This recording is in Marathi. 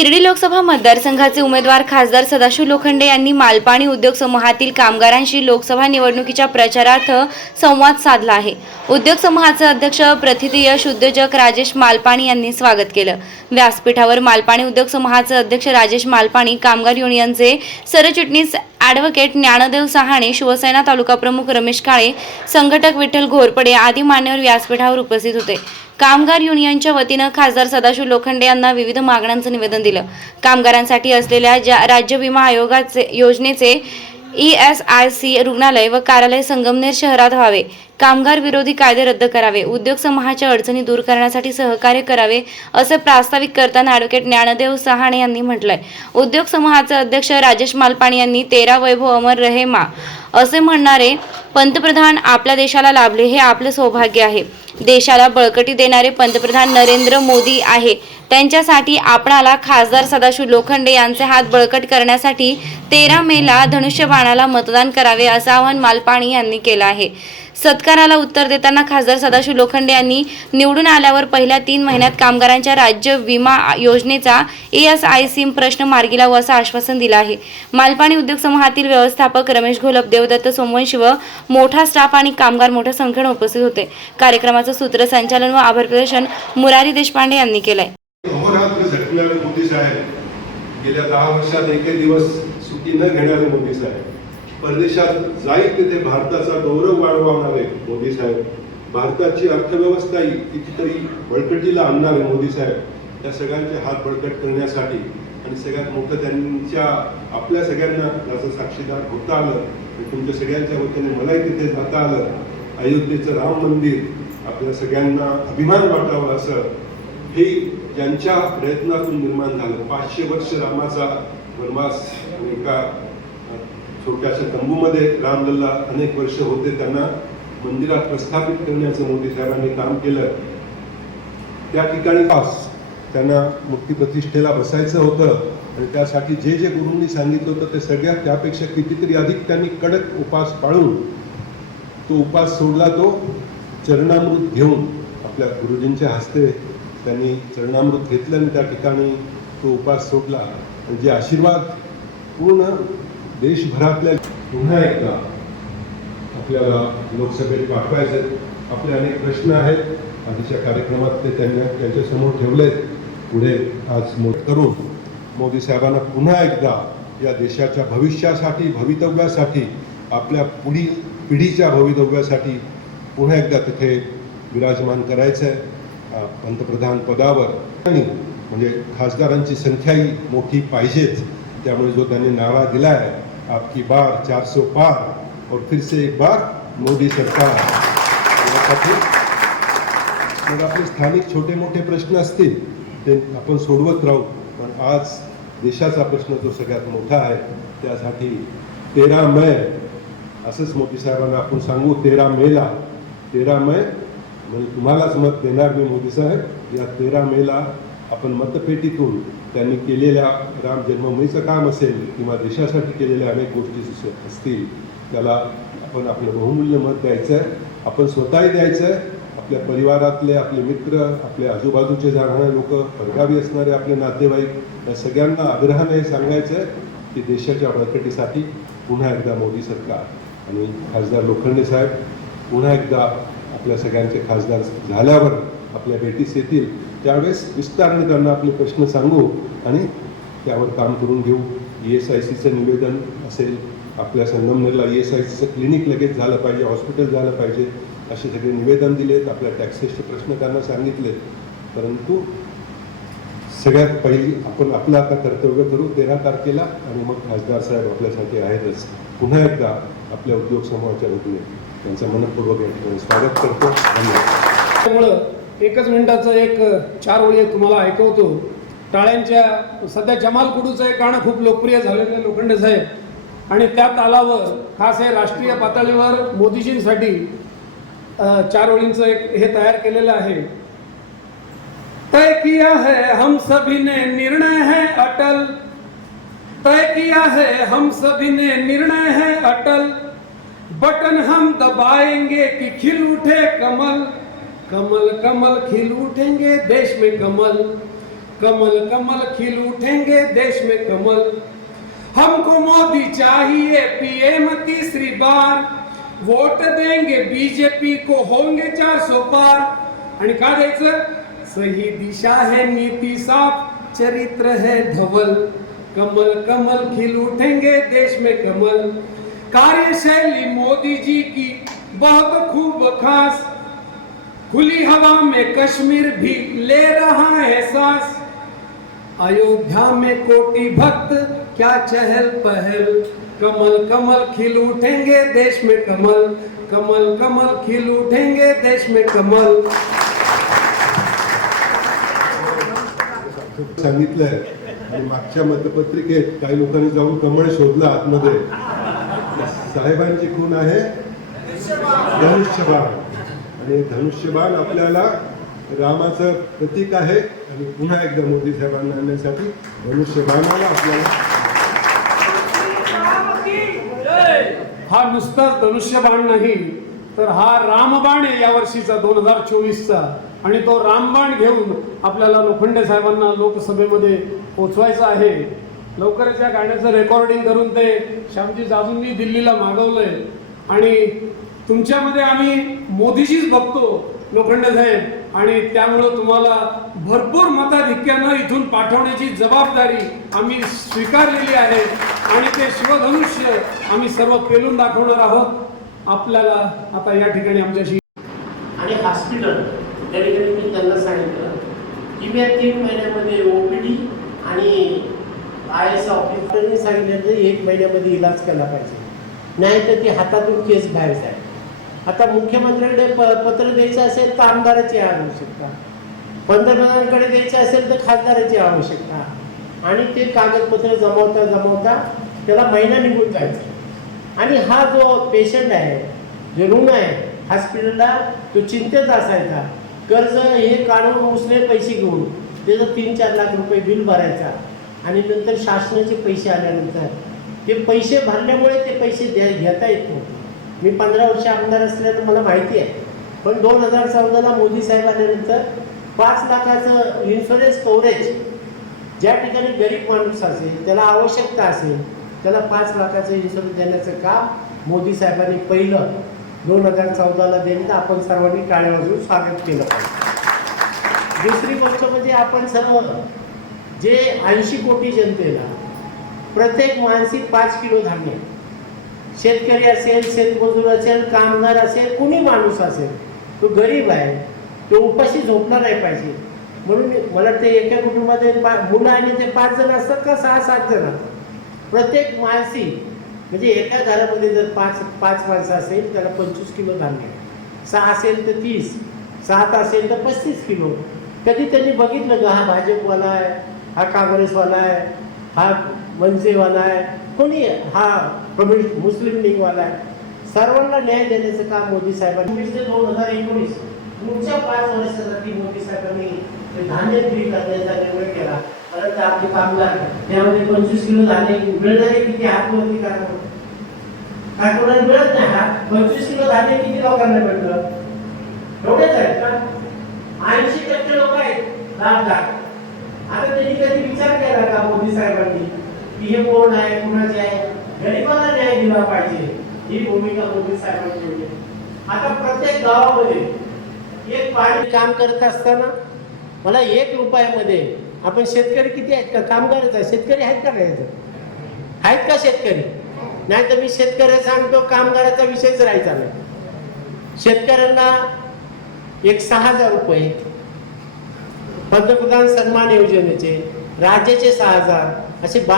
शिर्डी लोकसभा मतदारसंघाचे उमेदवार खासदार सदाशिव लोखंडे यांनी मालपाणी उद्योग समूहातील कामगारांशी लोकसभा निवडणुकीच्या प्रचारार्थ संवाद साधला आहे उद्योग समूहाचे अध्यक्ष प्रतिथयश उद्योजक राजेश मालपाणी यांनी स्वागत केलं व्यासपीठावर मालपाणी उद्योग समूहाचे अध्यक्ष राजेश मालपाणी कामगार युनियनचे सरचिटणीस ॲडव्होकेट ज्ञानदेव सहाणे शिवसेना तालुका प्रमुख रमेश काळे संघटक विठ्ठल घोरपडे आदी मान्यवर व्यासपीठावर उपस्थित होते कामगार युनियनच्या वतीनं खासदार सदाशिव लोखंडे यांना विविध मागण्यांचं निवेदन दिलं कामगारांसाठी असलेल्या ज्या राज्य विमा आयोगाचे योजनेचे ई एस आय सी रुग्णालय व कार्यालय संगमनेर शहरात व्हावे कामगार विरोधी कायदे रद्द करावे उद्योग समूहाच्या अडचणी दूर करण्यासाठी सहकार्य करावे असे प्रास्ताविक करताना ॲडव्होकेट ज्ञानदेव सहाणे यांनी म्हटलंय उद्योग समूहाचे अध्यक्ष राजेश मालपाणी यांनी तेरा वैभव अमर रहेमा असे म्हणणारे पंतप्रधान आपल्या देशाला लाभले हे आपले सौभाग्य आहे देशाला बळकटी देणारे पंतप्रधान नरेंद्र मोदी आहे त्यांच्यासाठी आपणाला खासदार सदाशिव लोखंडे यांचे हात बळकट करण्यासाठी तेरा मेला धनुष्यबाणाला मतदान करावे असं आवाहन मालपाणी यांनी केलं आहे सत्काराला उत्तर देताना खासदार सदाशिव लोखंडे यांनी निवडून आल्यावर पहिल्या तीन महिन्यात कामगारांच्या राज्य विमा योजनेचा ए एस आय सी प्रश्न मार्गी लावू असं आश्वासन दिलं आहे मालपाणी उद्योग समूहातील व्यवस्थापक रमेश घोलप देवदत्त सोमवंशी व मोठा स्टाफ आणि कामगार मोठ्या संख्येने उपस्थित होते कार्यक्रमाचं सूत्रसंचालन व आभार प्रदर्शन मुरारी देशपांडे यांनी केलंय गेल्या दहा वर्षात दिवस सुट्टी न घेणारे मोदी साहेब परदेशात जाईल तिथे भारताचा गौरव वाढवणारे मोदी साहेब भारताची अर्थव्यवस्था ही कितीतरी बळकटीला आहे मोदी साहेब त्या सगळ्यांचे हात बळकट करण्यासाठी आणि सगळ्यात मोठं त्यांच्या आपल्या सगळ्यांना त्याचं साक्षीदार होता आलं तुमच्या सगळ्यांच्या वतीने मलाही तिथे जाता आलं अयोध्येचं राम मंदिर आपल्या सगळ्यांना अभिमान वाटावं असं हे ज्यांच्या प्रयत्नातून निर्माण झालं पाचशे वर्ष रामाचा वनवास एका छोट्याशा तंबूमध्ये रामलल्ला अनेक वर्ष होते त्यांना मंदिरात प्रस्थापित करण्याचं मोदी साहेबांनी काम केलं त्या ठिकाणी पास त्यांना मुक्तिप्रतिष्ठेला बसायचं होतं आणि त्यासाठी जे जे गुरूंनी सांगितलं होतं ते सगळ्यात त्यापेक्षा कितीतरी अधिक त्यांनी कडक उपास पाळून तो उपास सोडला तो चरणामृत घेऊन आपल्या गुरुजींच्या हस्ते त्यांनी चरणामृत घेतलं आणि त्या ठिकाणी तो उपास सोडला आणि जे आशीर्वाद पूर्ण देशभरातल्या पुन्हा एकदा आपल्याला लोकसभेत पाठवायचे आपले अनेक प्रश्न आहेत आधीच्या कार्यक्रमात ते त्यांना त्यांच्यासमोर ठेवलेत पुढे आज मोठ करून मोदी साहेबांना पुन्हा एकदा या देशाच्या भविष्यासाठी भवितव्यासाठी आपल्या पुढील पिढीच्या भवितव्यासाठी पुन्हा एकदा तिथे विराजमान करायचं आहे पंतप्रधान पदावर आणि म्हणजे खासदारांची संख्याही मोठी पाहिजेच त्यामुळे जो त्यांनी नारा दिला आहे आपकी बार 400 पार और फिर से एक बार मोदी सरकार मग आपले स्थानिक छोटे मोठे प्रश्न असतील ते आपण सोडवत राहू पण आज देशाचा प्रश्न जो सगळ्यात मोठा आहे त्यासाठी तेरा मे असंच मोदी साहेबांना आपण सांगू तेरा मेला तेरा मे म्हणजे तुम्हालाच मत देणार मी मोदी साहेब या तेरा मेला आपण मतपेटीतून त्यांनी केलेल्या राम जन्मभूमीचं काम असेल किंवा देशासाठी केलेल्या अनेक गोष्टी असतील त्याला आपण आपलं बहुमूल्य मत द्यायचं आहे आपण स्वतःही द्यायचं आहे आपल्या परिवारातले आपले मित्र आपले आजूबाजूचे जाणारे लोक परगावी असणारे आपले नातेवाईक या सगळ्यांना आग्रहाने सांगायचं आहे की देशाच्या बळकटीसाठी पुन्हा एकदा मोदी सरकार आणि खासदार लोखंडे साहेब पुन्हा एकदा आपल्या सगळ्यांचे खासदार झाल्यावर आपल्या भेटीस येतील त्यावेळेस विस्ताराने त्यांना आपले प्रश्न सांगू आणि त्यावर काम करून घेऊ ई एस आय सीचं निवेदन असेल आपल्या संगमनेरला ई एस आय सीचं क्लिनिक लगेच झालं पाहिजे हॉस्पिटल झालं पाहिजे असे सगळे निवेदन दिलेत आपल्या टॅक्सेसचे प्रश्न त्यांना सांगितले परंतु सगळ्यात पहिली आपण आपलं आता कर्तव्य करू तेरा तारखेला आणि मग खासदार साहेब आपल्यासाठी आहेतच पुन्हा एकदा आपल्या उद्योग समूहाच्या वतीने त्यांचं मनपूर्वक स्वागत करतो धन्यवाद त्यामुळं एकच मिनिटाचं एक चार ओळी तुम्हाला ऐकवतो टाळ्यांच्या सध्या जमाल कुडूचं एक गाणं खूप लोकप्रिय झालेलं लोखंड साहेब आणि त्या तालावर खास हे राष्ट्रीय पातळीवर मोदीजींसाठी चार ओळींचं एक हे तयार केलेलं आहे तय किया है हम सभी ने निर्णय है अटल तय किया है हम सभी ने निर्णय है अटल बटन हम दबाएंगे कि खिल उठे कमल कमल कमल खिल उठेंगे देश में कमल कमल कमल खिल उठेंगे देश में कमल हमको मोदी चाहिए पीएम तीसरी बार वोट देंगे बीजेपी को होंगे चार सो पार आणि का द्यायचं सही दिशा है नीति साफ चरित्र है धवल कमल कमल खिल उठेंगे देश में कमल कार्यशैली मोदी जी की बहुत खूब खास खुली हवा में कश्मीर भी ले रहा है अयोध्या में कोटि भक्त क्या चहल पहल कमल कमल खिल उठेंगे देश में कमल कमल कमल खिल उठेंगे देश में कमल सांगितलंय मागच्या मतपत्रिकेत काही लोकांनी जाऊन कमळ शोधलं आतमध्ये साहेबांची कोण आहे धनुष्यबाण आणि धनुष्यबाण आपल्याला रामाचं प्रतीक आहे आणि पुन्हा एकदा मोदी साहेबांना आणण्यासाठी धनुष्यबाणाला आपल्याला हा नुसता धनुष्यबाण नाही तर हा रामबाण आहे या वर्षीचा दोन हजार चोवीसचा आणि तो रामबाण घेऊन आपल्याला लोखंडे साहेबांना लोकसभेमध्ये पोचवायचा आहे लवकरच या गाण्याचं रेकॉर्डिंग करून ते श्यामजी जाजूंनी दिल्लीला मागवलंय आणि तुमच्यामध्ये आम्ही मोदीजीच बघतो लोखंड साहेब आणि त्यामुळं तुम्हाला भरपूर मताधिक्यानं इथून पाठवण्याची जबाबदारी आम्ही स्वीकारलेली आहे आणि ते शिवधनुष्य आम्ही सर्व पेलून दाखवणार आहोत आपल्याला आता या ठिकाणी आमच्याशी आणि हॉस्पिटल त्या ठिकाणी मी त्यांना सांगितलं की मी तीन महिन्यामध्ये ओपीडी आणि आय एस त्यांनी सांगितलं एक महिन्यामध्ये इलाज केला पाहिजे नाही तर ती हातातून केस बाहेर जाईल आता मुख्यमंत्र्यांकडे पत्र द्यायचं असेल तर आमदाराची आवश्यकता पंतप्रधानांकडे द्यायचं असेल तर खासदाराची आवश्यकता आणि ते कागदपत्र जमवता जमवता त्याला महिना निघून जायचा आणि हा जो पेशंट आहे जो रुग्ण आहे हॉस्पिटलला तो चिंतेत असायचा कर्ज हे काढून उसले पैसे घेऊन त्याचं तीन चार लाख रुपये बिल भरायचा आणि नंतर शासनाचे पैसे आल्यानंतर ते पैसे भरल्यामुळे ते पैसे द्या घेता येत नव्हते मी पंधरा वर्ष आमदार तर मला माहिती आहे पण दोन हजार चौदाला मोदी साहेब आल्यानंतर पाच लाखाचं इन्शुरन्स कव्हरेज ज्या ठिकाणी गरीब माणूस असेल त्याला आवश्यकता असेल त्याला पाच लाखाचं इन्शुरन्स देण्याचं काम मोदी साहेबांनी पहिलं दोन हजार चौदाला दिलं तर आपण सर्वांनी काळ्या वाजवून स्वागत केलं पाहिजे दुसरी गोष्ट म्हणजे आपण सर्व जे ऐंशी कोटी जनतेला प्रत्येक माणसी पाच किलो धान्य शेतकरी असेल शेतमजूर असेल कामगार असेल कोणी माणूस असेल तो गरीब आहे तो उपाशी झोपला नाही पाहिजे म्हणून मला ते एका कुटुंबात मुलं आणि ते पाच जण असतात का सहा सात जण असतात प्रत्येक माणसी म्हणजे एका घरामध्ये जर पाच पाच माणसं असेल त्याला पंचवीस किलो धान्य सहा असेल तर तीस सात असेल तर पस्तीस किलो कधी त्यांनी बघितलं का हा भाजपवाला आहे हा काँग्रेसवाला आहे हा मनसेवाला आहे कोणी हा कम्युनिस्ट मुस्लिम लीगवाला आहे सर्वांना न्याय देण्याचं काम मोदी साहेबांनी दोन हजार एकोणीस पुढच्या पाच वर्षासाठी मोदी साहेबांनी धान्य फ्री करण्याचा निर्णय केला परत आपली कामगार त्यामध्ये पंचवीस किलो धान्य आहे किती आत्महत्या कारण काय कोणाला मिळत नाही हा पंचवीस किलो धान्य किती लोकांना मिळतं एवढेच आहेत का ऐंशी टक्के लोक आहेत लाभदार आता त्यांनी कधी विचार केला का मोदी साहेबांनी की हे कोण आहे कुणाचे आहे गरिबांना न्याय दिला पाहिजे ही भूमिका मोदी साहेबांनी ठेवली आता प्रत्येक गावामध्ये एक पाणी काम करत असताना मला एक रुपयामध्ये आपण शेतकरी किती आहेत का कामगारच आहे शेतकरी आहेत का नाही आहेत का शेतकरी नाही तर मी शेतकऱ्या सांगतो कामगाराचा विषयच राहायचा नाही शेतकऱ्यांना एक सहा हजार रुपये पंतप्रधान सन्मान योजनेचे राज्याचे सहा हजार असे